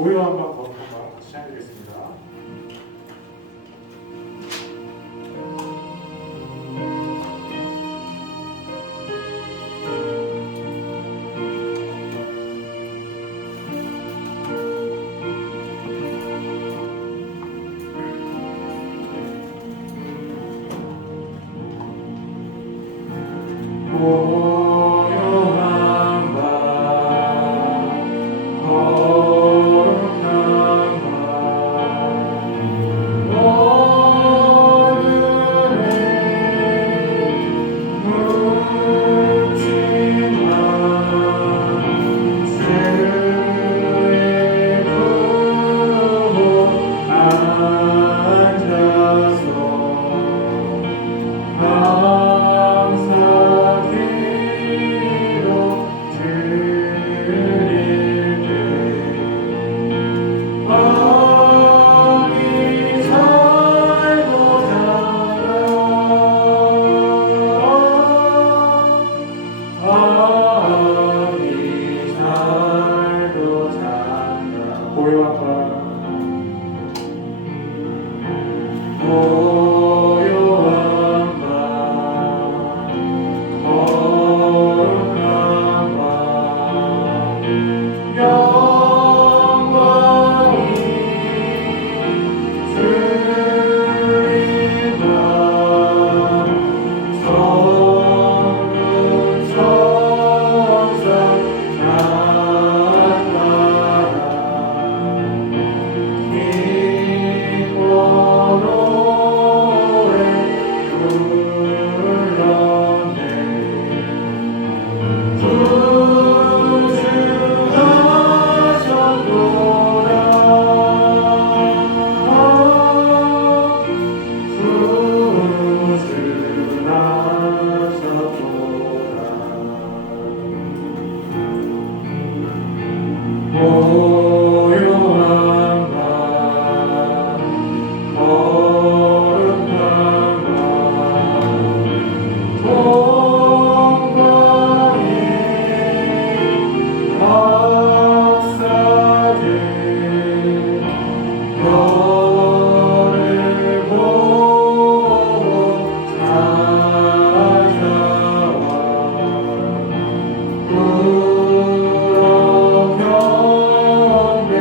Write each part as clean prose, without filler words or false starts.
고요한 밤 거룩한 밤 같이 찬양드리겠습니다. 고요한 밤 거룩한 밤 어둠에 묻지만 주의 부모 앉아서 감사기도 드릴게 아기 잘도 자라 아기 잘도 자라 고요한 밤 고요한 밤 거룩한 밤 영광이 주인다 성은 천사 나라라 긴 원호에 불렀네 고요한 밤 거룩한 밤 동방의 박사들 너를 보고 찾아와 울어 경배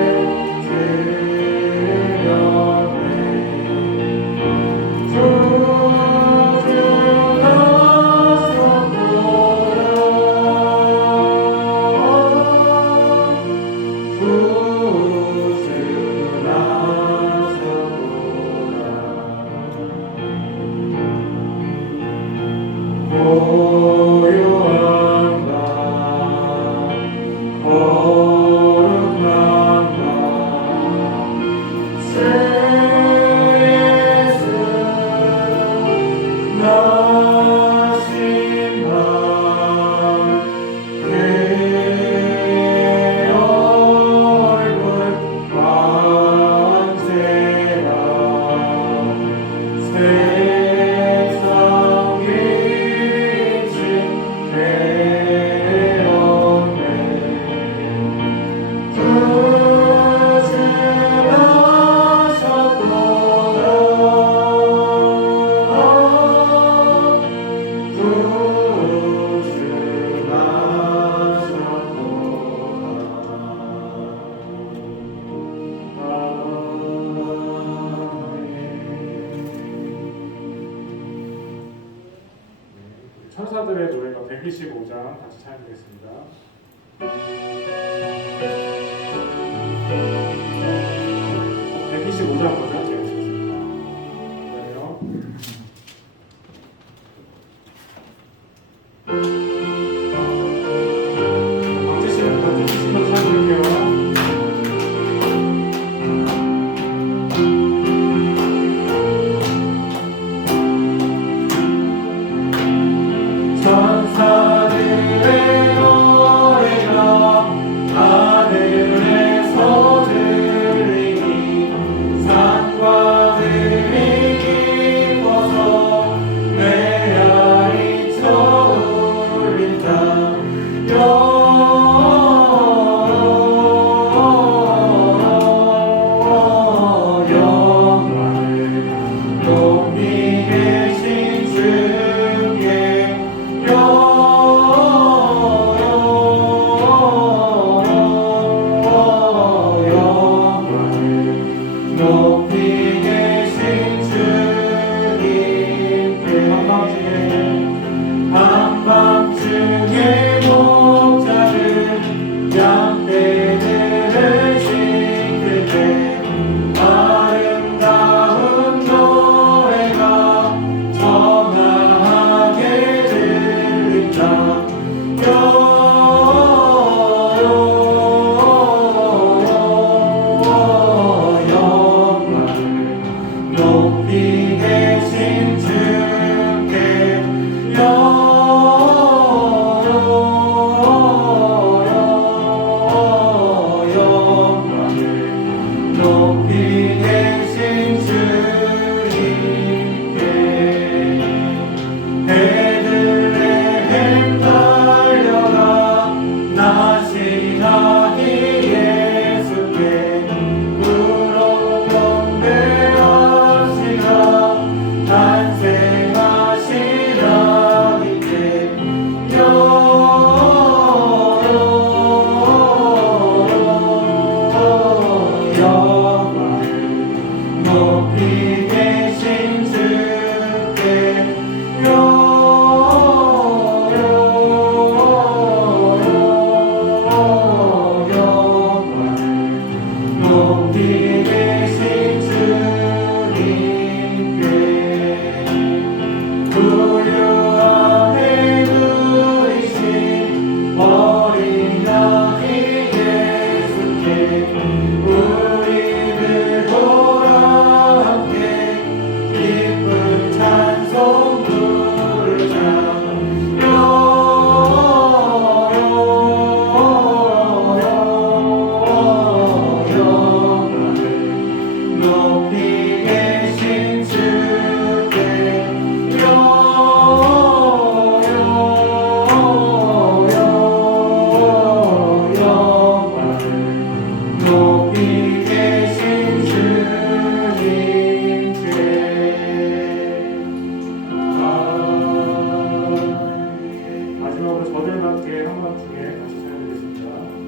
드렸네 고요한 밤 거룩한 밤 주 예수 나신 밤 그의 얼굴 완전하라 세상 빛이 되었네 천사들의 노래가 125장 같이 찬양드리겠습니다. 125장 먼저 드리겠습니다. 박지씨부터 찬양드릴게요. 천사들의 노래가 하늘에서 들리니 산 마지막으로 저들과 함께 한번 중에 다시 찬양드리겠습니다.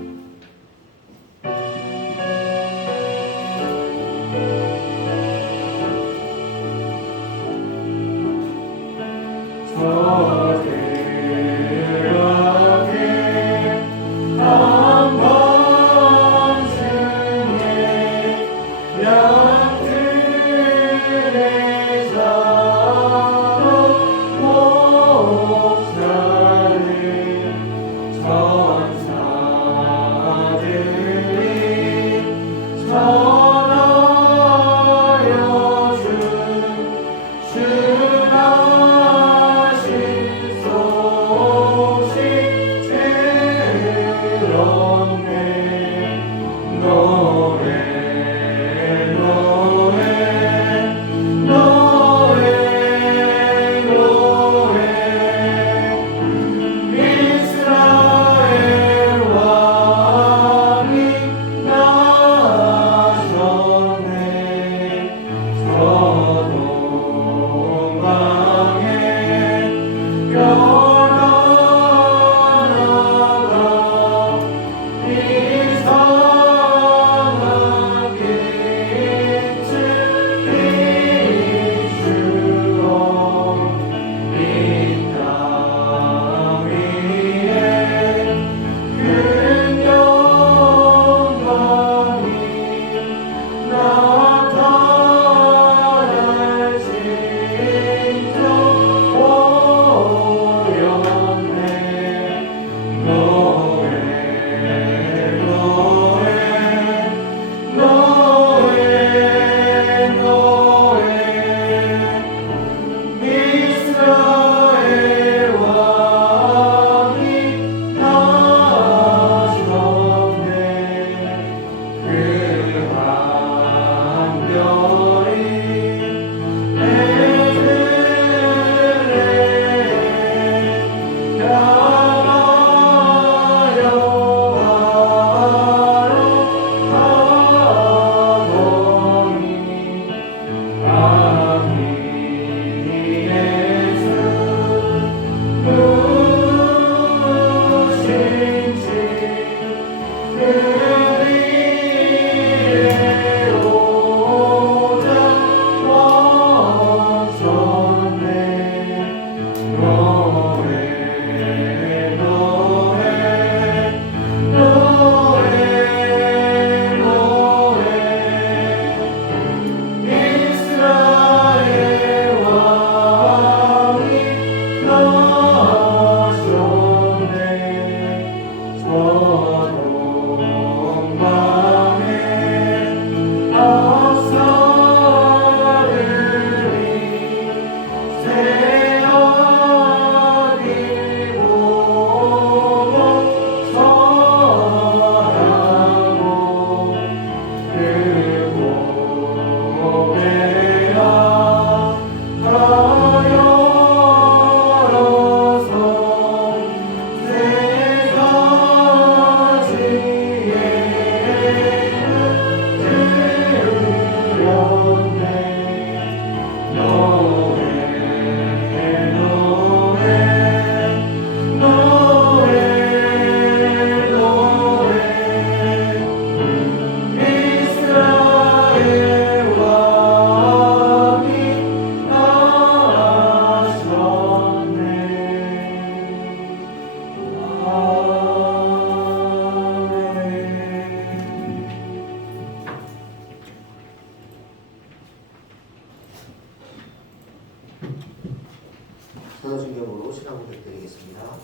서중경으로 신앙 고백드리겠습니다.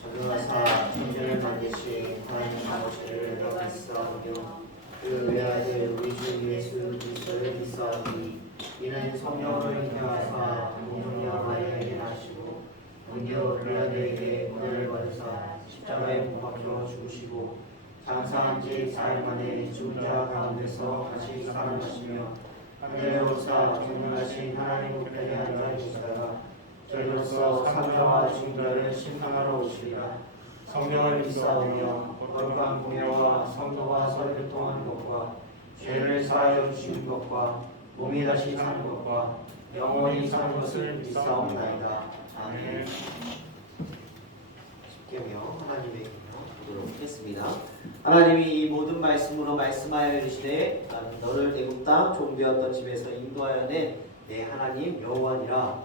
전능하사 천지를 만드신 하나님 아버지를 믿사오며 그 외아들 우리 주 예수 그리스도를 믿사오니 이는 성령으로 인하사 공동령하여 일하시고 은교 빌라도에게 고난을 받으사 십자가에 못 박혀 죽으시고 장사한 지 4일 만에 죽은 자 가운데서 다시 살아나시며 하늘에 오사 전능하신 하나님 우편에 앉아 계시다가 저희로서 사자와 중자를 심판하러 오시리라. 성령을 믿사오며 거룩한 공예와 성도와 서로 교통하는 것과 죄를 사하여 주신 것과 몸이 다시 사는 것과 영원히 사는 것을 믿사옵나이다. 아멘. 십계명 하나님의 기도 보도록 하겠습니다. 하나님이 이 모든 말씀으로 말씀하여 이르시되 나는 너를 애굽 땅 종되었던 집에서 인도하여 낸 내 하나님 여호와니라.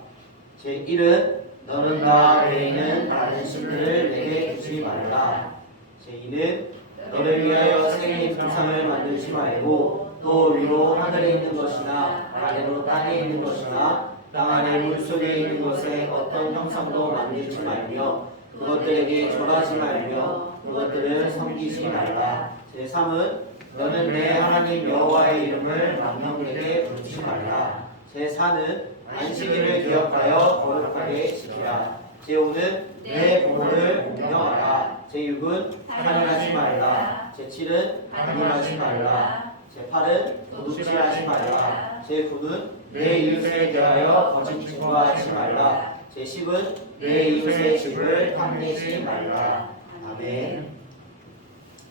제1은 너는 나 외에는 다른 신들을 내게 두지 말라. 제2는 너를 위하여 생의 형상을 만들지 말고 또 위로 하늘에 있는 것이나 아래로 땅에 있는 것이나 땅 아래 물속에 있는 것에 어떤 형상도 만들지 말며 그것들에게 절하지 말며 그것들을 섬기지 말라. 제3은 너는 내 하나님 여호와의 이름을 망령되게 부르지 말라. 제4는 안식일을 기억하여 거룩하게 지키라. 제5는 내 부모를 공경하라. 제6은 살인하지 말라. 제7은 반문하지 말라. 제8은 도둑질하지 말라. 제9는 내 이웃에 대하여 거짓 증거하지 말라. 제10은 내 이웃의 집을 탐내지 말라. 아멘.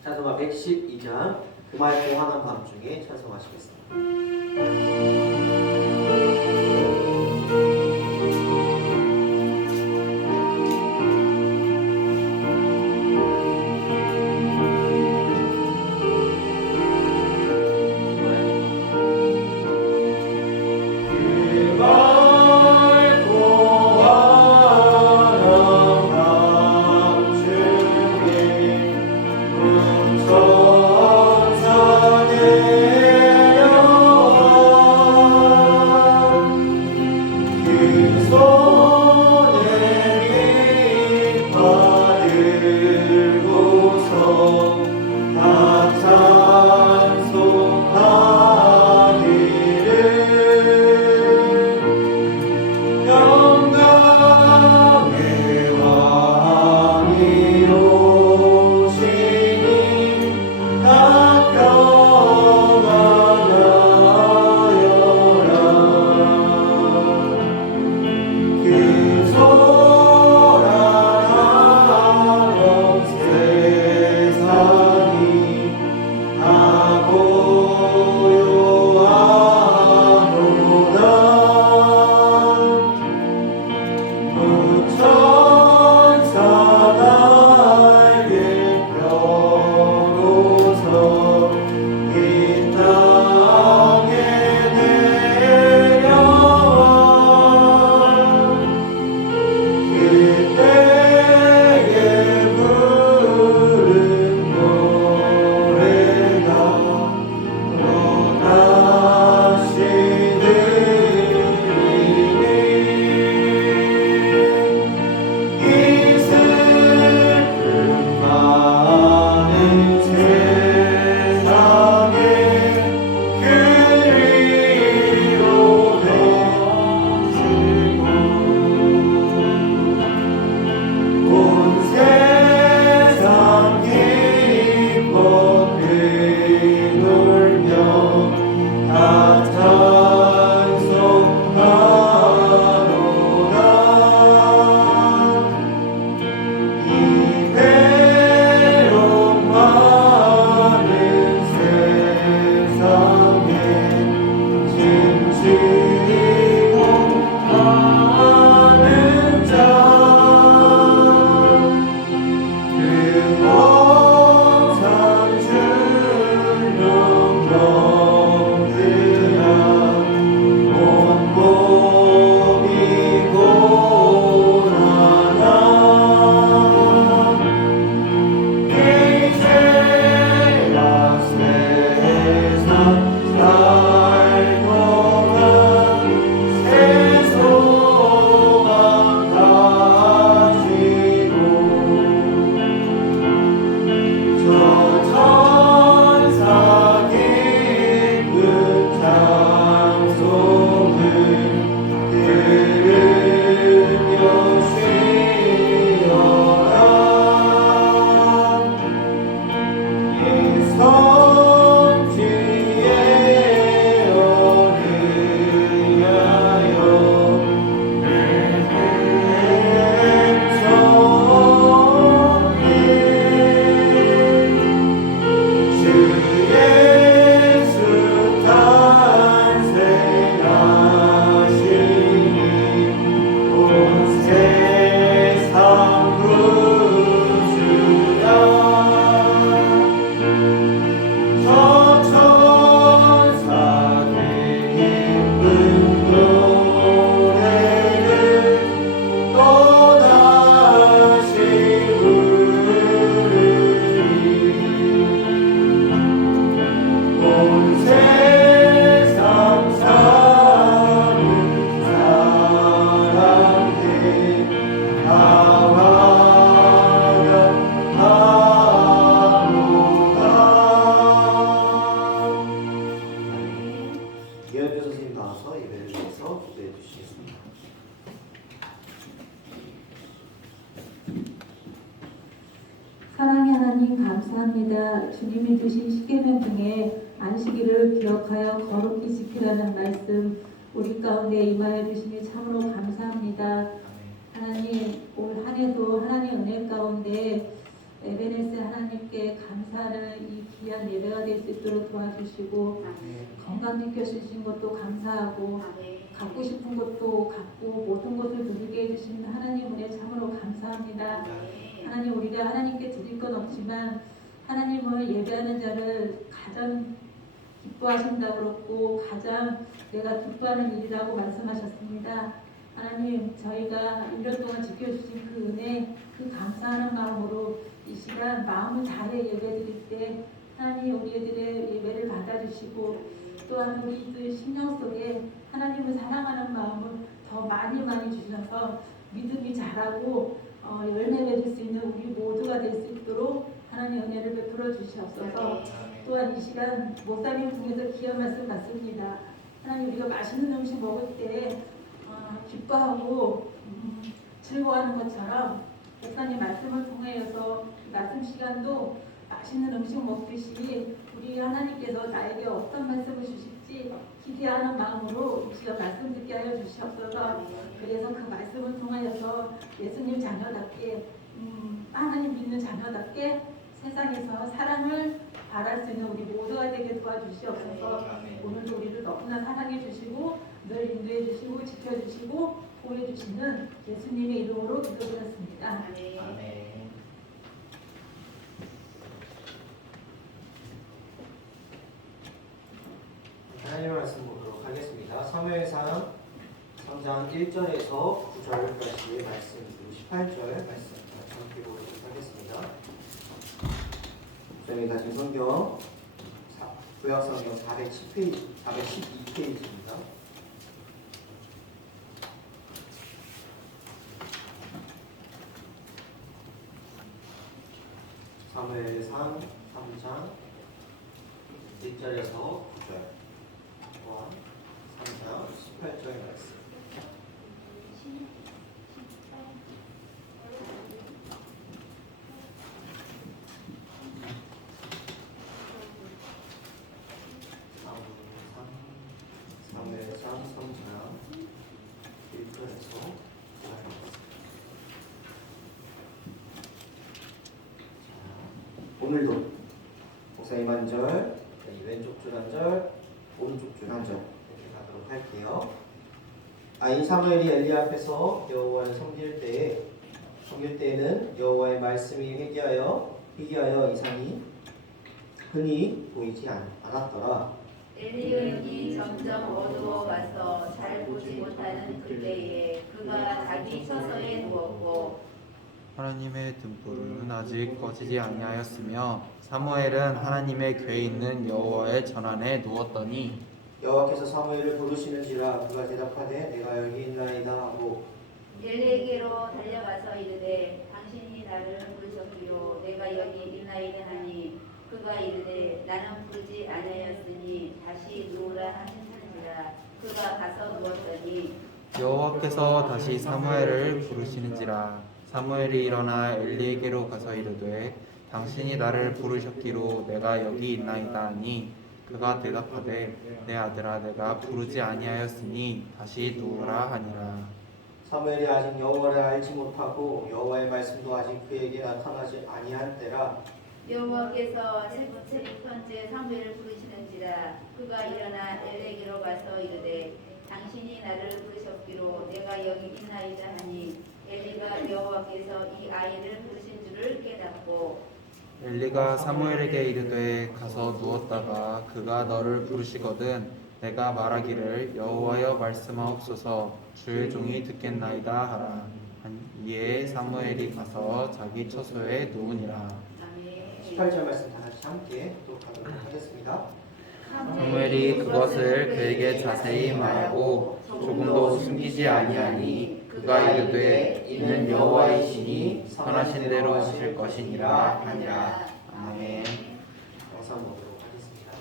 찬송가 112장 그말고 하는 밤중에 찬송하시겠습니다. 천사 내려와 감사합니다. 주님이 주신 십계명 중에 안식일을 기억하여 거룩히 지키라는 말씀 우리 가운데 임하여 주시니 참으로 감사합니다. 하나님 올 한 해도 하나님 은혜 가운데 에베네스 하나님께 감사하는 이 귀한 예배가 될 수 있도록 도와주시고 건강 지켜주신 것도 감사하고 갖고 싶은 것도 갖고 모든 것을 누리게 해주신 하나님 은혜 참으로 감사합니다. 하나님 우리가 하나님께 드릴 건 없지만 하나님을 예배하는 자를 가장 기뻐하신다고 그렇고 가장 내가 기뻐하는 일이라고 말씀하셨습니다. 하나님 저희가 1년 동안 지켜주신 그 은혜 그 감사하는 마음으로 이 시간 마음을 다해 예배드릴 때 하나님 우리들의 예배를 받아주시고 또한 우리들 심령 속에 하나님을 사랑하는 마음을 더 많이 주셔서 믿음이 자라고 열매 맺을 수 있는 우리 모두가 될 수 있도록 하나님 은혜를 베풀어 주시옵소서. 또한 이 시간 목사님 통해서 귀한 말씀 받습니다. 하나님 우리가 맛있는 음식 먹을 때 기뻐하고 즐거워하는 것처럼 목사님 말씀을 통하여서 말씀 시간도 맛있는 음식 먹듯이 우리 하나님께서 나에게 어떤 말씀을 주실지 기대하는 마음으로 이 시간 말씀 듣게 하여 주시옵소서. 그래서 그 말씀을 통하여서 예수님 자녀답게 하나님 믿는 자녀답게 세상에서 사랑을 바랄 수 있는 우리 모두가 되게 도와주시옵소서. 오늘도 우리를 너무나 사랑해 주시고 늘 인도해 주시고 지켜 주시고 보호해 주시는 예수님의 이름으로 기도드렸습니다. 아멘. 하나님의 말씀 보도록 하겠습니다. 사무엘상 3장 1절에서 9절까지의 말씀 그리고 18절 말씀 함께 보도록 하겠습니다. 저희 가진 성경 구약성경 412페이지입니다. 사무엘상 3장 1절에서 9절 또한 3장 18절의 말씀 사무엘상 3장 1절에서 9절 오늘도 목사님 한 절, 왼쪽 줄 한 절, 오른쪽 줄 한 절 이렇게 가도록 할게요. 이 사무엘이 엘리 앞에서 여호와를 섬길 때에는 여호와의 말씀이 회개하여 이상이 흔히 보이지 않았더라. 엘리의 눈이 점점 어두워가서 잘 보지 못하는 그때에 그가 자기 처소에 누웠고 하나님의 등불은 아직 꺼지지 아니하였으며 사무엘은 하나님의 궤에 있는 여호와의 전안에 누웠더니 여호와께서 사무엘을 부르시는지라 그가 대답하되 내가 여기 있나이다 하고 엘리에게로 달려가서 이르되 당신이 나를 부르셨기로 내가 여기 있나이다 하니 그가 이르되 나는 부르지 아니하였으니 다시 누우라 하신지라 그가 가서 누웠더니 여호와께서 다시 사무엘을 부르시는지라 사무엘이 일어나 엘리에게로 가서 이르되 당신이 나를 부르셨기로 내가 여기 있나이다 하니 그가 대답하되 내 아들아 내가 부르지 아니하였으니 다시 누우라 하니라. 사무엘이 아직 여호와를 알지 못하고 여호와의 말씀도 아직 그에게 나타나지 아니한 때라. 여호와께서 세 번째 사무엘을 부르시는지라 그가 일어나 엘리에게로 가서 이르되 당신이 나를 부르셨기로 내가 여기 있나이다 하니 엘리가 여호와께서 이 아이를 부르신 줄을 깨닫고 엘리가 사무엘에게 이르되 가서 누웠다가 그가 너를 부르시거든 내가 말하기를 여호와여 말씀하옵소서 주의 종이 듣겠나이다 하라. 이에 사무엘이 가서 자기 처소에 누우니라. 18절 말씀 다 같이 함께 독독하도록 하겠습니다. 사무엘이 그것을 그에게 자세히 말하고 조금도 숨기지 아니하니 그가 이르되 이는 여호와이시니 선하신 대로 하실 것이니라 하니라. 아멘. 영상 보도록 하겠습니다.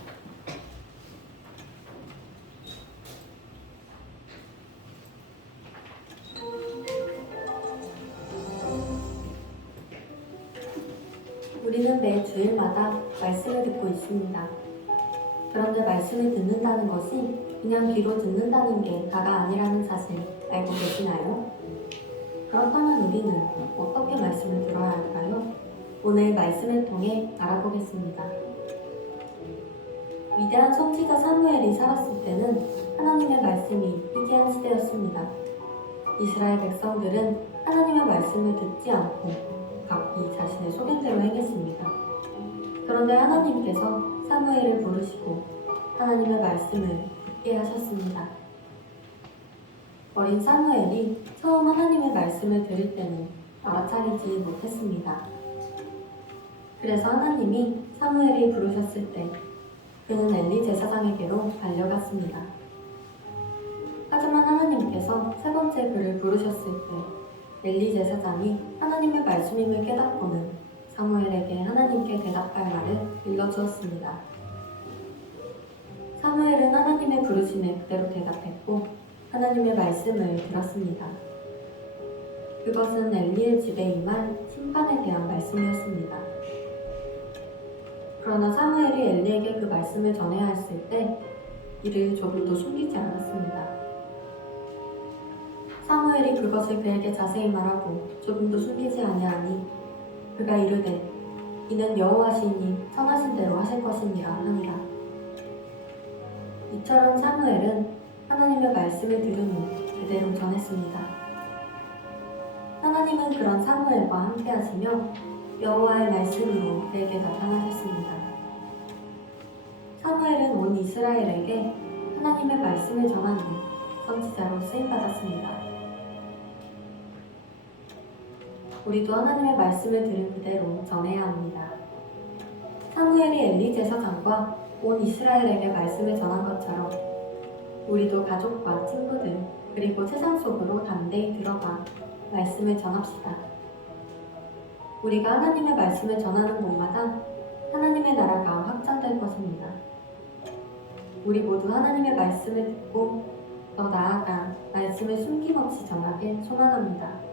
우리는 우리는 매 주일마다 말씀을 듣고 있습니다. 그런데 말씀을 듣는다는 것이 그냥 귀로 듣는다는 게 다가 아니라는 사실 알고 계시나요? 그렇다면 우리는 어떻게 말씀을 들어야 할까요? 오늘 말씀을 통해 알아보겠습니다. 위대한 선지자 사무엘이 살았을 때는 하나님의 말씀이 희귀한 시대였습니다. 이스라엘 백성들은 하나님의 말씀을 듣지 않고 각기 자신의 소견대로 행했습니다. 그런데 하나님께서 사무엘을 부르시고 하나님의 말씀을 듣게 하셨습니다. 어린 사무엘이 처음 하나님의 말씀을 들을 때는 알아차리지 못했습니다. 그래서 하나님이 사무엘이 부르셨을 때 그는 엘리 제사장에게로 달려갔습니다. 하지만 하나님께서 세 번째 그를 부르셨을 때 엘리 제사장이 하나님의 말씀임을 깨닫고는 사무엘에게 하나님께 대답할 말을 일러주었습니다. 사무엘은 하나님의 부르심에 그대로 대답했고 하나님의 말씀을 들었습니다. 그것은 엘리의 집에 임할 심판에 대한 말씀이었습니다. 그러나 사무엘이 엘리에게 그 말씀을 전해야 했을 때 이를 조금도 숨기지 않았습니다. 사무엘이 그것을 그에게 자세히 말하고 조금도 숨기지 아니하니 그가 이르되 이는 여호와시니 청하신 대로 하실 것이니라 하니라. 이처럼 사무엘은 하나님의 말씀을 들은 후 그대로 전했습니다. 하나님은 그런 사무엘과 함께 하시며 여호와의 말씀으로 그에게 나타나셨습니다. 사무엘은 온 이스라엘에게 하나님의 말씀을 전한 후 선지자로 쓰임받았습니다. 우리도 하나님의 말씀을 들은 그대로 전해야 합니다. 사무엘이 엘리 제사장과 온 이스라엘에게 말씀을 전한 것처럼 우리도 가족과 친구들 그리고 세상 속으로 담대히 들어가 말씀을 전합시다. 우리가 하나님의 말씀을 전하는 곳마다 하나님의 나라가 확장될 것입니다. 우리 모두 하나님의 말씀을 듣고 더 나아가 말씀을 숨김없이 전하길 소망합니다.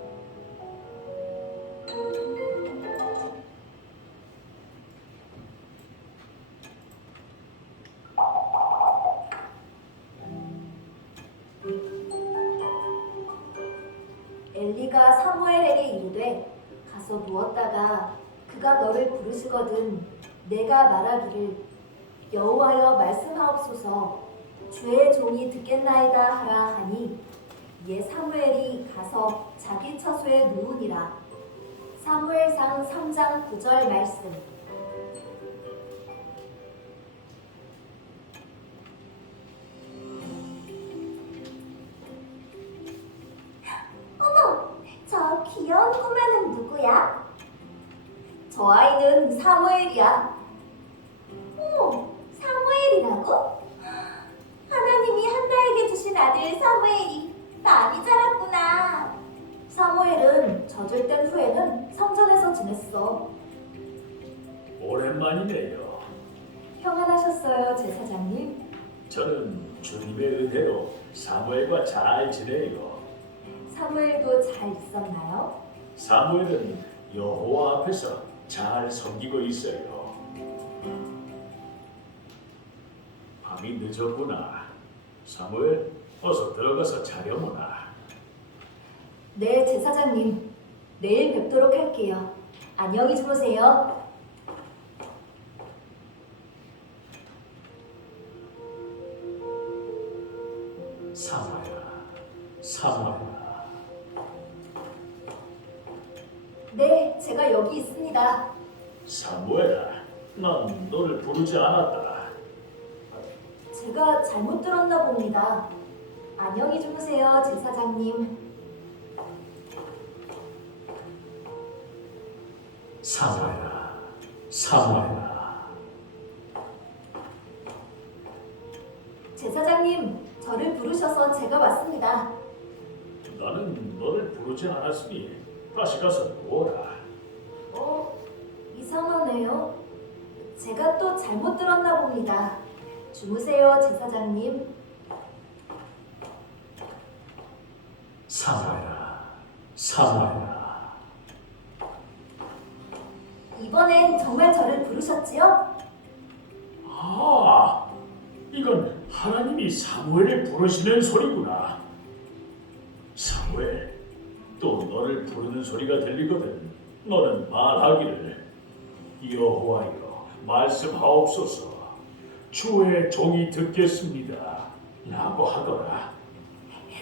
엘리가 사무엘에게 이르되 가서 누웠다가 그가 너를 부르시거든 내가 말하기를 여호와여 말씀하옵소서 주의 종이 듣겠나이다 하라 하니 이에 사무엘이 가서 자기 처소에 누우니라. 사무엘상 3장 9절 말씀. 저 귀여운 꼬마는 누구야? 저 아이는 사무엘이야. 어머, 사무엘이라고? 하나님이 한나에게 주신 아들 사무엘이 많이 자랐구나. 사무엘은 젖을 뗀 후에는 성전에서 지냈어. 오랜만이네요. 평안하셨어요, 제사장님? 저는 주님의 은혜로 사무엘과 잘 지내요. 사무엘도 잘 있었나요? 사무엘은 여호와 앞에서 잘 섬기고 있어요. 밤이 늦었구나. 사무엘, 어서 들어가서 자려무나. 네, 제사장님. 내일 뵙도록 할게요. 안녕히 주무세요. 사무엘아, 사무엘아. 네, 제가 여기 있습니다. 사무엘아, 난 너를 부르지 않았다. 제가 잘못 들었나 봅니다. 안녕히 주무세요, 제사장님. 사무엘아, 사무엘아. 제사장님, 저를 부르셔서 제가 왔습니다. 나는 너를 부르지 않았으니 다시 가서 누워라. 이상하네요. 제가 또 잘못 들었나 봅니다. 주무세요, 제사장님. 사무엘아, 사무엘아. 이번엔 정말 저를 부르셨지요? 아, 이건 하나님이 사무엘을 부르시는 소리구나. 사무엘, 또 너를 부르는 소리가 들리거든. 너는 말하기를 여호와여 말씀하옵소서. 주의 종이 듣겠습니다. 라고 하거라.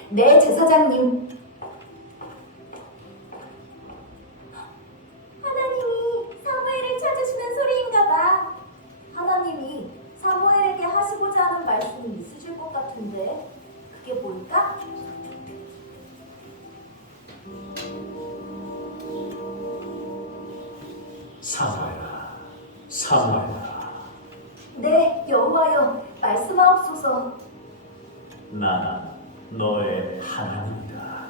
네, 제사장님. 하나님이 사무엘을 찾으시는 소리인가 봐. 하나님이 사무엘에게 하시고자 하는 말씀이 있으실 것 같은데 그게 뭘까? 사무엘아, 사무엘아, 네, 여호와여 말씀하옵소서. 나는 너의 하나님이다.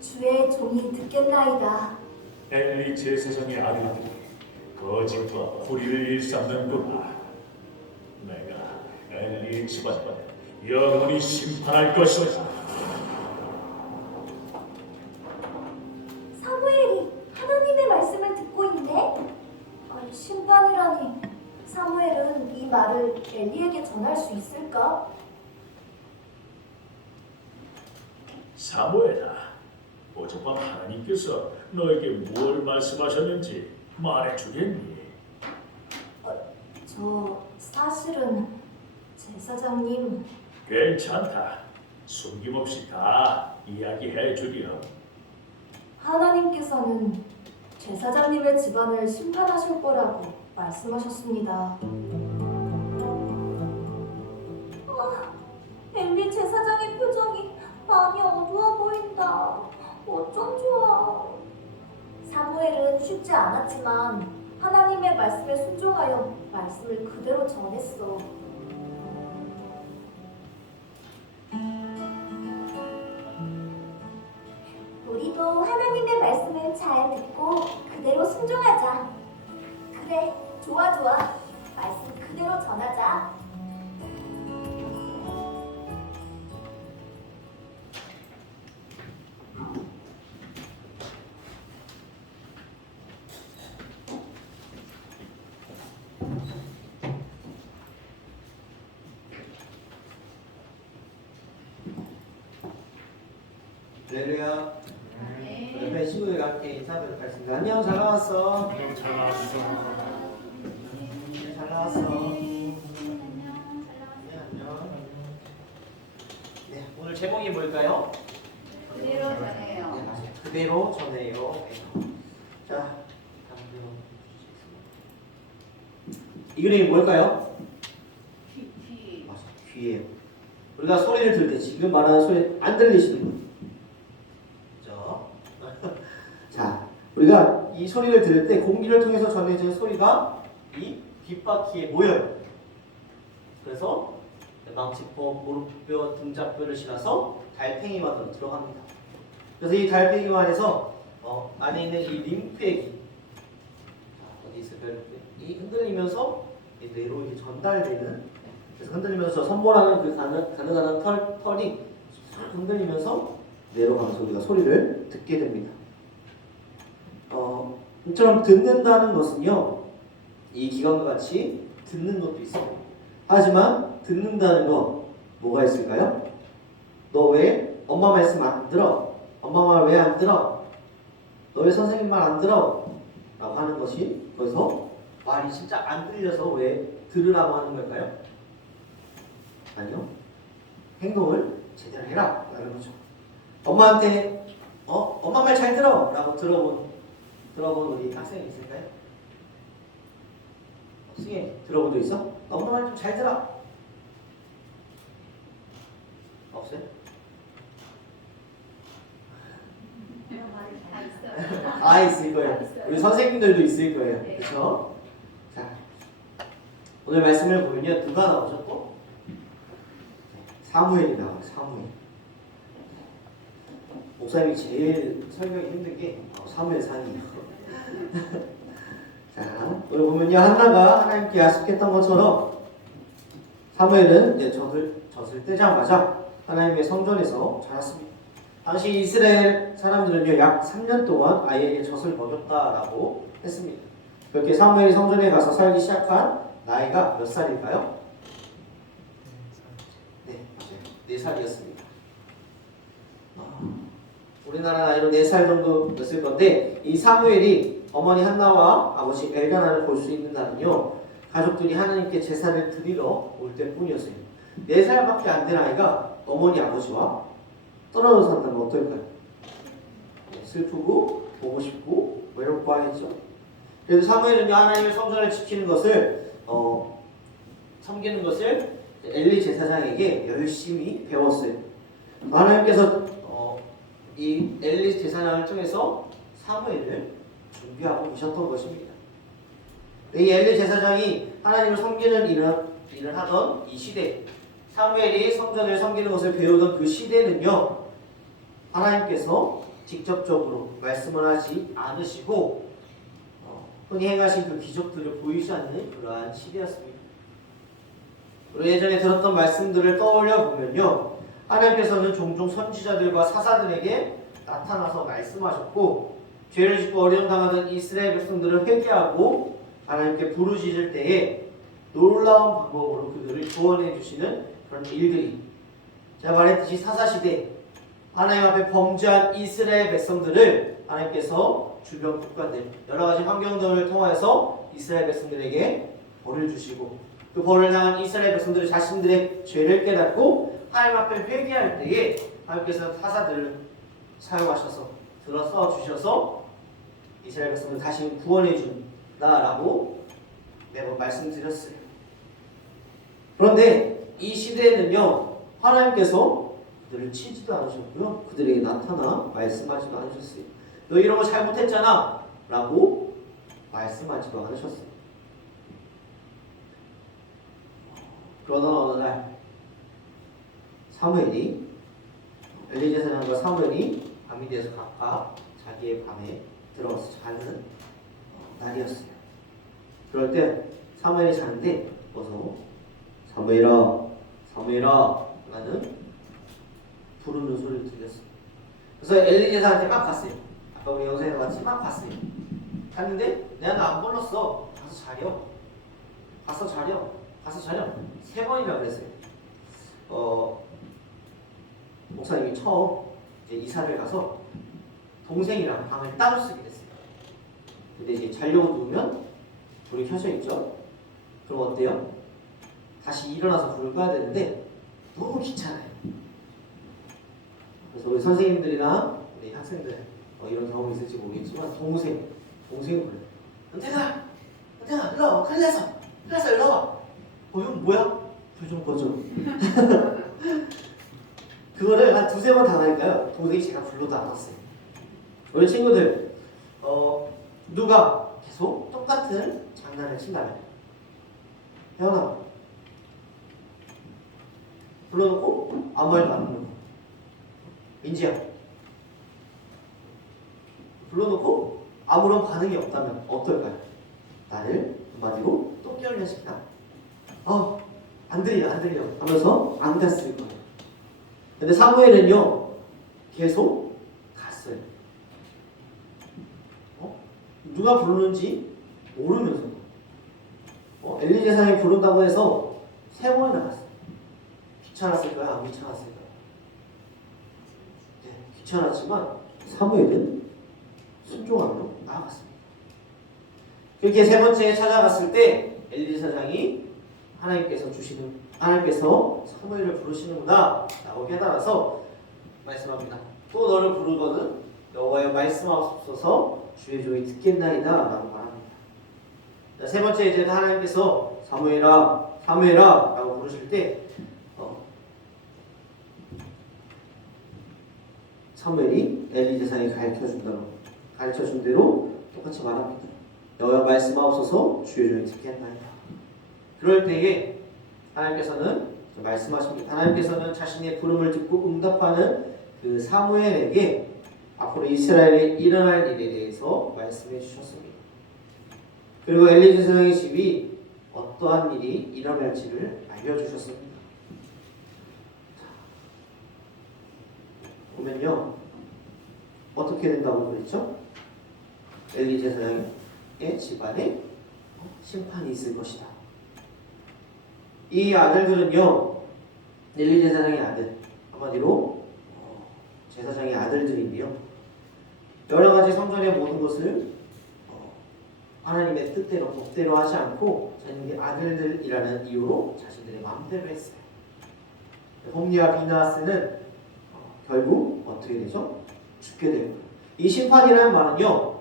주의 종이 듣겠나이다. 엘리 제사장의 아들들이 거짓과 불의를 일삼는구나. 내가 엘리의 집안을 영원히 심판할 것이다. 사무엘이 하나님의 말씀을 듣고 있네? 아니, 심판이라니. 사무엘은 이 말을 엘리에게 전할 수 있을까? 사무엘아, 어젯밤 하나님께서 너에게 무엇을 말씀하셨는지 말해주겠니? 저 사실은 제사장님. 괜찮다. 숨김없이 다 이야기해 주렴. 하나님께서는 제사장님의 집안을 심판하실 거라고 말씀하셨습니다. 엘리 제사장의 표정이 많이 어두워 보인다. 어쩜 좋아. 사무엘은 쉽지 않았지만 하나님의 말씀에 순종하여 말씀을 그대로 전했어. 우리도 하나님의 말씀을 잘 듣고 그대로 순종하자. 그래, 좋아 좋아. 말씀 그대로 전하자. 할렐루야. 네. 옆에 친구들과 함께 인사드리도록 하겠습니다. 안녕, 잘 나왔어. 안녕, 잘 나왔어. 잘 나왔어. 네, 안녕. 네, 오늘 제목이 뭘까요? 그대로 전해요. 네, 맞아요. 그대로 전해요. 네. 자, 다음 이 그림이 뭘까요? 귀. 맞아, 귀예요. 우리가 소리를 들을 때 지금 말하는 소리 안 들리시는 거예요. 그죠? 자, 우리가 이 소리를 들을 때 공기를 통해서 전해지는 소리가 이 귓바퀴에 모여요. 그래서 망치포, 무릎뼈, 등짝뼈를 지나서 달팽이관으로 들어갑니다. 그래서 이 달팽이관에서 안에 있는 이 림프액이 어디 있을까요? 이 흔들리면서 이 뇌로 이렇게 전달되는, 그래서 흔들리면서 선보라는 그 가느다란 털이 흔들리면서 뇌로 가는 소리가 소리를 듣게 됩니다. 이처럼 듣는다는 것은요, 이 기관과 같이 듣는 것도 있어요. 하지만 듣는다는 거 뭐가 있을까요? 너 왜 엄마 말씀 안 들어? 엄마 말 왜 안 들어? 너 왜 선생님 말 안 들어? 라고 하는 것이 거기서 말이 진짜 안 들려서 왜 들으라고 하는 걸까요? 아니요. 행동을 제대로 해라 라는 거죠. 엄마한테 엄마 말 잘 들어 라고 들어본 우리 학생이 있을까요? 승혜 들어본 적 있어? 엄마 말 좀 잘 들어. 없어요? 다 있어요. 아, 있을 거예요. 우리 선생님들도 있을 거예요. 그렇죠? 자, 오늘 말씀을 보면요, 누가 나오셨고? 사무엘이 나와요. 사무엘. 목사님이 제일 설명이 힘든 게 사무엘 상이에요. 자, 오늘 보면요, 한나가 하나님께 약속했던 것처럼 사무엘은 이제 젖을 떼자마자 하나님의 성전에서 자랐습니다. 당시 이스라엘 사람들은요, 약 3년 동안 아이에게 젖을 먹였다라고 했습니다. 그렇게 사무엘이 성전에 가서 살기 시작한 나이가 몇 살일까요? 네, 맞아요. 4살이었습니다. 우리나라 나이로 4살 정도였을 건데 이 사무엘이 어머니 한나와 아버지 엘가나를 볼 수 있는 날은요 가족들이 하나님께 제사를 드리러 올 때뿐이었어요. 4살밖에 안 된 아이가 어머니 아버지와 떨어져 산다면 어떨까요? 슬프고 보고 싶고 외롭고 하겠죠. 그래서 사무엘은요 하나님의 성전을 지키는 것을 섬기는 것을 엘리 제사장에게 열심히 배웠어요. 하나님께서 이 엘리 제사장을 통해서 사무엘을 준비하고 계셨던 것입니다. 이 엘리 제사장이 하나님을 섬기는 일을 하던 이 시대, 사무엘이 성전을 섬기는 것을 배우던 그 시대는요 하나님께서 직접적으로 말씀을 하지 않으시고 흔히 행하신 그 기적들을 보이지 않는 그러한 시대였습니다. 우리 예전에 들었던 말씀들을 떠올려 보면요 하나님께서는 종종 선지자들과 사사들에게 나타나서 말씀하셨고 죄를 짓고 어려움 당하던 이스라엘 백성들을 회개하고 하나님께 부르짖을 때에 놀라운 방법으로 그들을 구원해 주시는 그런 일들이 제가 말했듯이 사사시대 하나님 앞에 범죄한 이스라엘 백성들을 하나님께서 주변 국가들 여러 가지 환경들을 통하여서 이스라엘 백성들에게 벌을 주시고 그 벌을 당한 이스라엘 백성들이 자신들의 죄를 깨닫고 하나님 앞에 회개할 때에 하나님께서 사사들을 사용하셔서 들어서 주셔서 이스라엘 백성을 다시 구원해 준다라고 매번 말씀드렸어요. 그런데 이 시대에는요 하나님께서 그들을 치지도 않으셨고요 그들에게 나타나 말씀하지도 않으셨어요. 너 이런 거 잘못했잖아 라고 말씀하지도 않으셨어요. 그러던 어느 날 사무엘이 엘리 제사장과 사무엘이 밤이 되어서 각각 자기의 방에 들어가서 자는 날이었어요. 그럴 때 사무엘이 자는데 어서 사무엘아 사무엘아 라는 부르는 소리를 들렸어요. 그래서 엘리 제사한테 막 갔어요. 아까 우리 영상에 같이 막 갔어요. 갔는데 내가 안 불렀어. 가서 자려. 가서 자려. 가서 자려. 3번이나 그랬어요. 목사님이 처음 이제 이사를 가서 동생이랑 방을 따로 쓰게 됐어요. 근데 이제 자려고 누우면 불이 켜져 있죠. 그럼 어때요? 다시 일어나서 불을 꺼야 되는데 너무 귀찮아요. 그래서 우리 선생님들이나 우리 학생들 이런 경험이 있을지 모르겠지만 동생이 불러요. 은퇴가 일로 와. 큰일 났어 일로 와. 이건 뭐야? 불 좀 꺼줘. 그거를 한 2-3번 당하니까요 동생이 제가 불러도 안 왔어요. 우리 친구들 누가 계속 똑같은 장난을 친다면 혜원아 불러놓고 아무 말도 안 하는 거. 민지야 불러놓고 아무런 반응이 없다면 어떨까요? 나를 한마디로 또 깨우려 시키나? 안 들려 하면서 안 갔을 거예요. 근데 사무엘은요 계속 갔어요. 누가 부르는지 모르면서 엘리 제사장이 부른다고 해서 3번이나 갔어요. 귀찮았을까요? 안 귀찮았을까요? 네, 귀찮았지만 사무엘은 순종하며 나아갔습니다. 그렇게 3번째에 찾아갔을 때 엘리 제사장이 하나님께서 사무엘을 부르시는구나 라고 깨달아서 말씀합니다. 또 너를 부르거든 여호와여 말씀하옵소서 주의 종이 듣겠나이다 라고 말합니다. 자, 3번째 이제 하나님께서 사무엘아 라고 부르실 때 사무엘이 엘리 제사장이 가르쳐준 대로 똑같이 말합니다. 여호와 말씀하옵소서 주의 종이 듣겠나이다. 그럴 때에 하나님께서는 말씀하십니다. 하나님께서는 자신의 부름을 듣고 응답하는 그 사무엘에게 앞으로 이스라엘에 일어날 일에 대해서 말씀해 주셨습니다. 그리고 엘리 제사장의 집이 어떠한 일이 일어날지를 알려주셨습니다. 보면요 어떻게 된다고 그랬죠? 엘리 제사장이 집안에 심판이 있을 것이다. 이 아들들은요, 엘리 제사장의 아들, 한마디로 제사장의 아들들인데요, 여러 가지 성전의 모든 것을 하나님의 뜻대로 법대로 하지 않고 자신의 아들들이라는 이유로 자신들의 마음대로 했어요. 홈리와 비나스는 결국 어떻게 되죠? 죽게 되는 거예요. 이 심판이라는 말은요,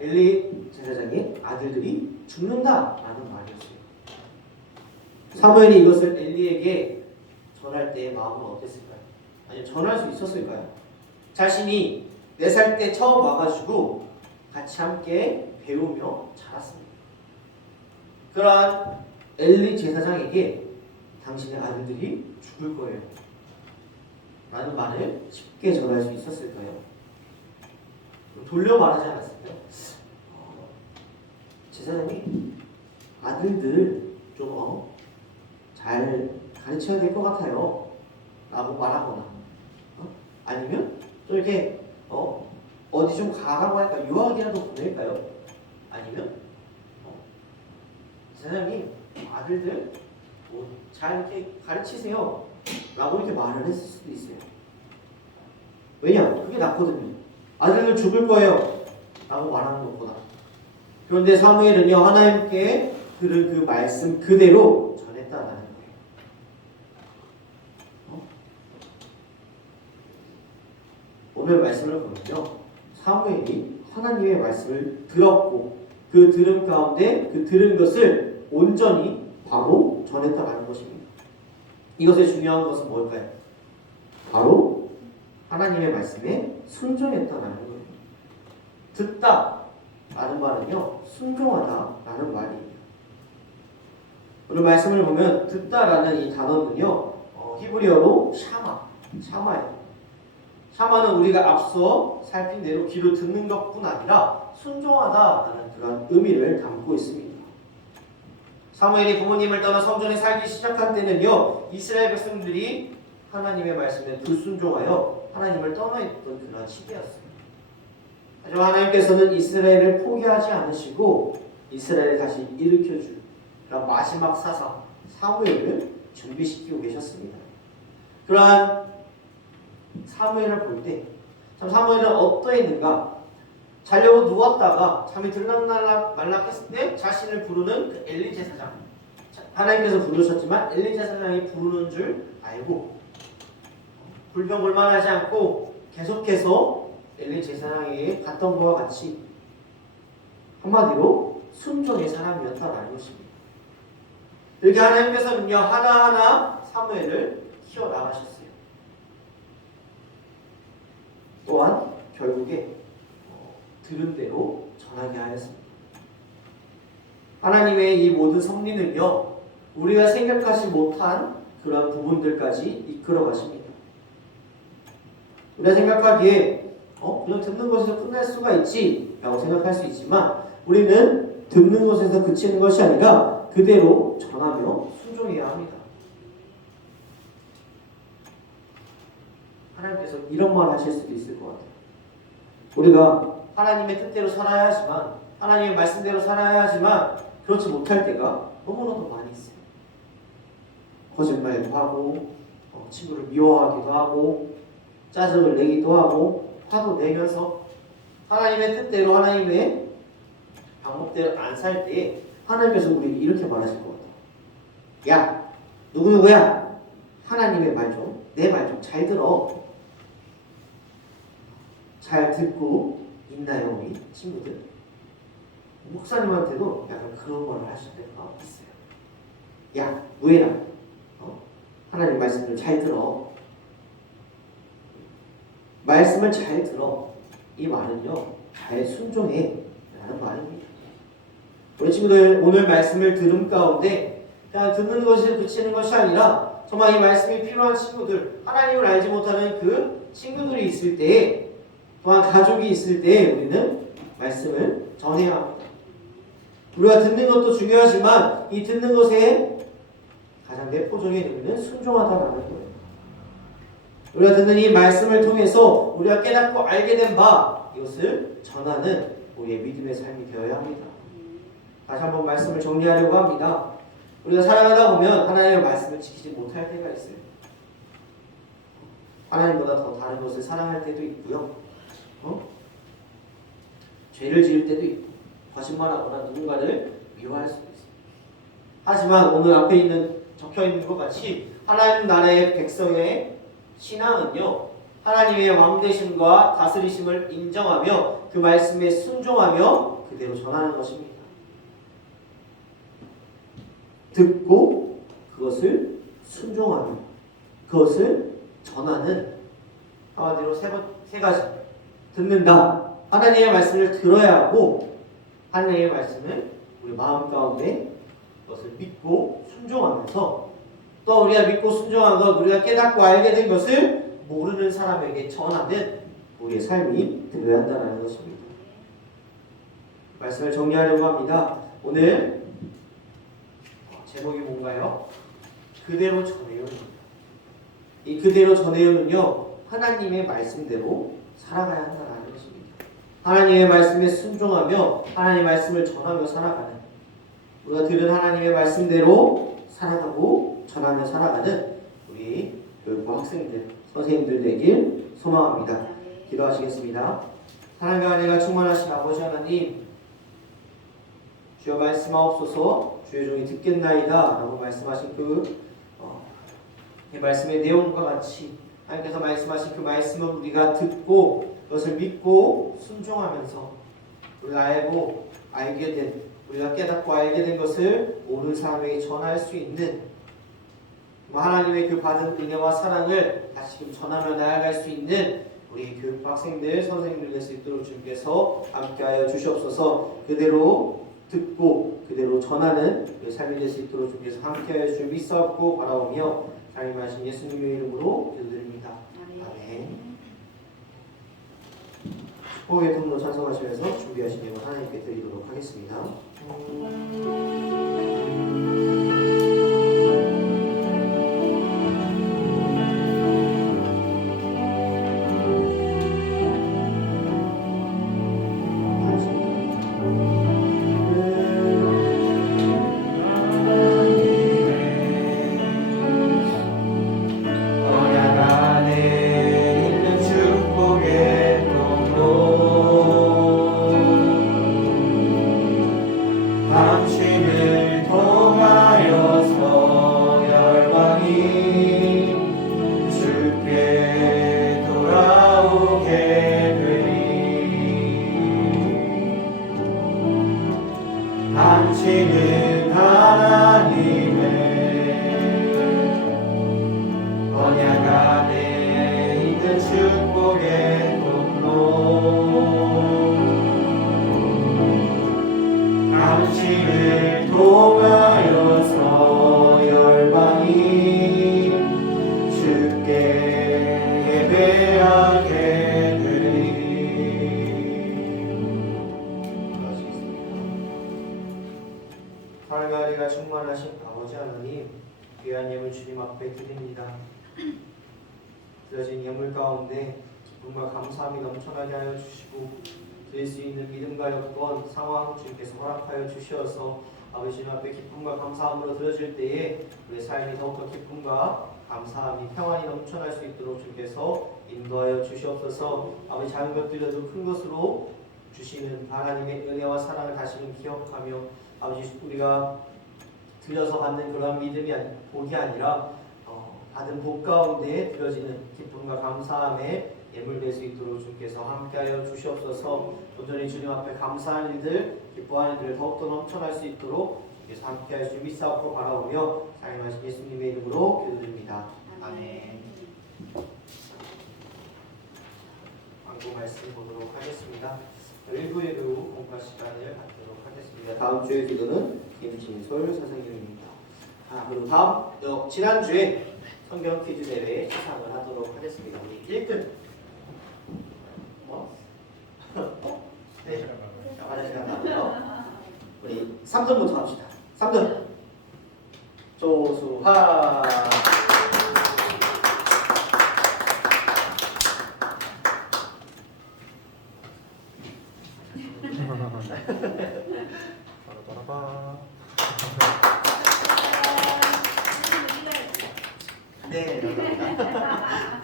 엘리 제사장의 아들들이 죽는다라는 말이었어요. 사무엘이 이것을 엘리에게 전할 때의 마음은 어땠을까요? 아니, 전할 수 있었을까요? 자신이 4살 때 처음 와가지고 같이 함께 배우며 자랐습니다. 그러한 엘리 제사장에게 당신의 아들들이 죽을 거예요 라는 말을 쉽게 전할 수 있었을까요? 돌려 말하지 않았을까요? 제사장이 아들들 좀 잘 가르쳐야 될 것 같아요 라고 말하거나, 아니면 또 이렇게 어디 좀 가라고 할까, 유학이라도 보낼까요? 아니면 제사장이 아들들 잘 이렇게 가르치세요 라고 이렇게 말을 했을 수도 있어요. 왜냐? 그게 낫거든요. 아들들 죽을 거예요 라고 말하는 것보다. 그런데 사무엘은요, 하나님께 들은 그 말씀 그대로 전했다라는 거예요. 오늘 말씀을 보면요, 사무엘이 하나님의 말씀을 들었고 그 들음 가운데 그 들은 것을 온전히 바로 전했다라는 것입니다. 이것의 중요한 것은 뭘까요? 바로 하나님의 말씀에 순종했다라는 거예요. 듣다라는 말은요, 순종하다라는 말이에요. 오늘 말씀을 보면 듣다라는 이 단어는요, 히브리어로 샤마예요. 샤마는 우리가 앞서 살핀 대로 귀로 듣는 것뿐 아니라 순종하다라는 그런 의미를 담고 있습니다. 사무엘이 부모님을 떠나 성전에 살기 시작한 때는요, 이스라엘 백성들이 하나님의 말씀에 불순종하여 하나님을 떠나 있던 그런 시대였어요. 하지만 하나님께서는 이스라엘을 포기하지 않으시고 이스라엘을 다시 일으켜줄 그런 마지막 사상 사무엘을 준비시키고 계셨습니다. 그러한 사무엘을 볼 때 참 사무엘은 어떠했는가? 자려고 누웠다가 잠이 들락날락 했을 때 자신을 부르는 그 엘리 제사장, 하나님께서 부르셨지만 엘리 제사장이 부르는 줄 알고 불평불만하지 않고 계속해서 엘리 제사장에게 갔던 것과 같이 한마디로 순종의 사람이었다라는 것입니다. 이렇게 하나님께서는요, 하나하나 사무엘을 키워나가셨어요. 또한 결국에 들은 대로 전하게 하였습니다. 하나님의 이 모든 섭리는요, 우리가 생각하지 못한 그런 부분들까지 이끌어 가십니다. 우리가 생각하기에 그냥 듣는 것에서 끝날 수가 있지 라고 생각할 수 있지만, 우리는 듣는 것에서 그치는 것이 아니라 그대로 전하며 순종해야 합니다. 하나님께서 이런 말 하실 수도 있을 것 같아요. 우리가 하나님의 뜻대로 살아야 하지만, 하나님의 말씀대로 살아야 하지만 그렇지 못할 때가 너무나도 많이 있어요. 거짓말도 하고, 친구를 미워하기도 하고, 짜증을 내기도 하고, 화도 내면서 하나님의 뜻대로 하나님의 방법대로 안 살 때 하나님께서 우리에게 이렇게 말하실 것 같아요. 야, 누구누구야, 하나님의 말 좀, 내 말 좀 잘 들어. 잘 듣고 있나요, 우리 친구들? 목사님한테도 약간 그런 말을 하실 때가 있어요. 야, 누에라, 하나님 말씀을 잘 들어. 말씀을 잘 들어. 이 말은요, 잘 순종해 라는 말입니다. 우리 친구들, 오늘 말씀을 들음 가운데 그냥 듣는 것에 그치는 것이 아니라 정말 이 말씀이 필요한 친구들, 하나님을 알지 못하는 그 친구들이 있을 때에, 또한 가족이 있을 때 우리는 말씀을 전해야 합니다. 우리가 듣는 것도 중요하지만 이 듣는 것에 가장 내포적인 의미는 순종하다라는 거예요. 우리가 듣는 이 말씀을 통해서 우리가 깨닫고 알게 된 바, 이것을 전하는 우리의 믿음의 삶이 되어야 합니다. 다시 한번 말씀을 정리하려고 합니다. 우리가 살아가다 보면 하나님의 말씀을 지키지 못할 때가 있어요. 하나님보다 더 다른 것을 사랑할 때도 있고요. 죄를 지을 때도 있고 거짓말하거나 누군가를 미워할 수도 있어요. 하지만 오늘 앞에 있는 적혀있는 것 같이 하나님 나라의 백성의 신앙은요, 하나님의 왕되심과 다스리심을 인정하며 그 말씀에 순종하며 그대로 전하는 것입니다. 듣고 그것을 순종하며 그것을 전하는, 한마디로 세 가지. 듣는다. 하나님의 말씀을 들어야 하고, 하나님의 말씀을 우리 마음 가운데 그것을 믿고 순종하면서, 또 우리가 믿고 순종한 것, 우리가 깨닫고 알게 된 것을 모르는 사람에게 전하는 우리의 삶이 되어야 한다는 것입니다. 말씀을 정리하려고 합니다. 오늘 제목이 뭔가요? 그대로 전해요입니다. 이 그대로 전해요는요, 하나님의 말씀대로 살아가야 한다는 것입니다. 하나님의 말씀에 순종하며 하나님의 말씀을 전하며 살아가는, 우리가 들은 하나님의 말씀대로 살아가고 전하며 살아가는 우리 교육부 학생들, 선생님들 되길 소망합니다. 기도하시겠습니다. 사랑과 은혜가 충만하신 아버지 하나님, 주여 말씀하옵소서. 주의 종이 듣겠나이다 라고 말씀하신 이 말씀의 내용과 같이 하나님께서 말씀하신 그 말씀을 우리가 듣고 그것을 믿고 순종하면서 우리가 알게 된, 우리가 깨닫고 알게 된 것을 모르는 사람에게 전할 수 있는, 하나님의 그 받은 은혜와 사랑을 다시금 전하며 나아갈 수 있는 우리 교육 학생들, 선생님들 될 수 있도록 주님께서 함께하여 주시옵소서. 그대로 듣고 그대로 전하는 삶이 될 수 있도록 주님께서 함께하여 주시옵소서. 믿사옵고 바라오며 장님하신 예수님의 이름으로 기도드립니다. 아멘. 축복의 통로 찬송하시면서 준비하신 예물 하나님께 드리도록 하겠습니다. 당신은 하나님의 언약 안에 있는 축복의 통로, 당신을 통하여서 열방이 주께 예배하게 되리. 사랑과 충만하신 아버지 하나님, 귀한 예물 주님 앞에 드립니다. 드려진 예물 가운데 정말 감사함이 넘쳐나게 하여 주시고, 드릴 수 있는 믿음과 여건, 상황 주님께서 허락하여 주셔서 아버지 주님 앞에 기쁨과 감사함으로 드려질 때에 우리의 삶이 더욱더 기쁨과 감사함이, 평안이 넘쳐날 수 있도록 주님께서 인도하여 주시옵소서. 아버지 작은 것들이라도 큰 것으로 주시는 하나님의 은혜와 사랑을 다시금 기억하며, 아버지 우리가 드려서 받는 그러한 믿음이 복이 아니라 받은 복 가운데 드려지는 기쁨과 감사함에 예물 될 수 있도록 주님께서 함께하여 주시옵소서. 온전히 주님 앞에 감사하는 일들, 기뻐하는 일들 더욱더 넘쳐날 수 있도록 주님께서 함께하여 주님 믿사옵고 바라오며 사랑하신 예수님의 이름으로 기도드립니다. 아멘. 광고 말씀 보도록 하겠습니다. 1부 공과 시간을 갖도록 하겠습니다. 다음 주에 기도는 김진솔 선생님입니다. 그리고 지난주에 성경 퀴즈 대회 시상을 하도록 하겠습니다. 우리 1등 네, 화장실 나고요. 우리 3등부터 합시다. 3등 조수하. 네, 감사합니다.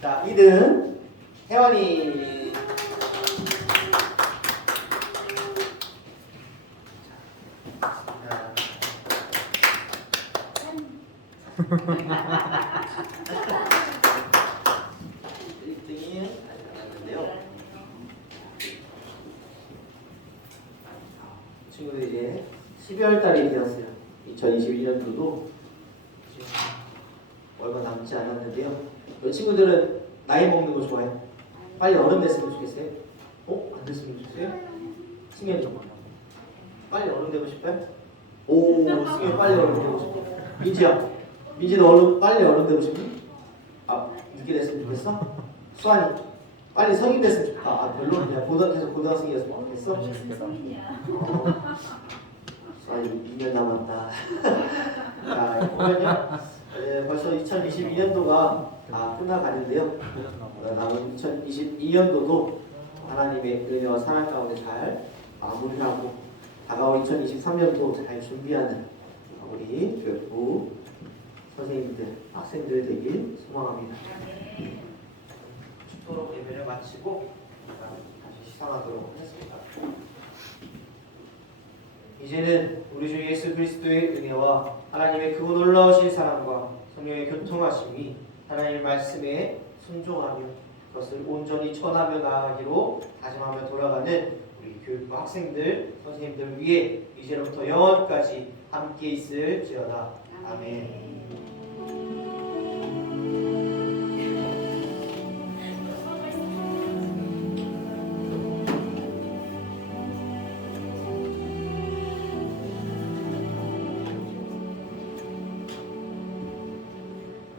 자, 2등 혜원이. 일등이 나왔는데요. 친구들 이제 12월 달이 되었어요. 2021년도도 얼마 남지 않았는데요. 우리 친구들은 나이 먹는 거 좋아해요? 빨리 어른 됐으면 좋겠어요? 안 됐으면 좋겠어요? 승현이 빨리 어른 되고 싶어요? 오, 승현이 빨리 어른 되고 싶어. 민지야, 민지도 빨리 어른 되고 싶니? 늦게 됐으면 좋겠어? 수환이 빨리 성인 됐으면 좋겠다. 별로 그냥 계속 고등학생이었으면 좋겠어? 수환이 2년 남았다. 자, 보면요. 벌써 2022년도가 다 끝나가는데요. 남은 2022년도도 하나님의 은혜와 사랑 가운데 잘 마무리하고 다가올 2023년도 잘 준비하는 우리 교육부 선생님들, 학생들 되길 소망합니다. 축도로 예배를 마치고 다시 시상하도록 하겠습니다. 이제는 우리 주 예수 그리스도의 은혜와 하나님의 그 놀라우신 사랑과 성령의 교통하심이 하나님의 말씀에 순종하며 그것을 온전히 전하며 나아가기로 다짐하며 돌아가는 우리 교육부 학생들, 선생님들 위해 이제로부터 영원까지 함께 있을지어다. 아멘.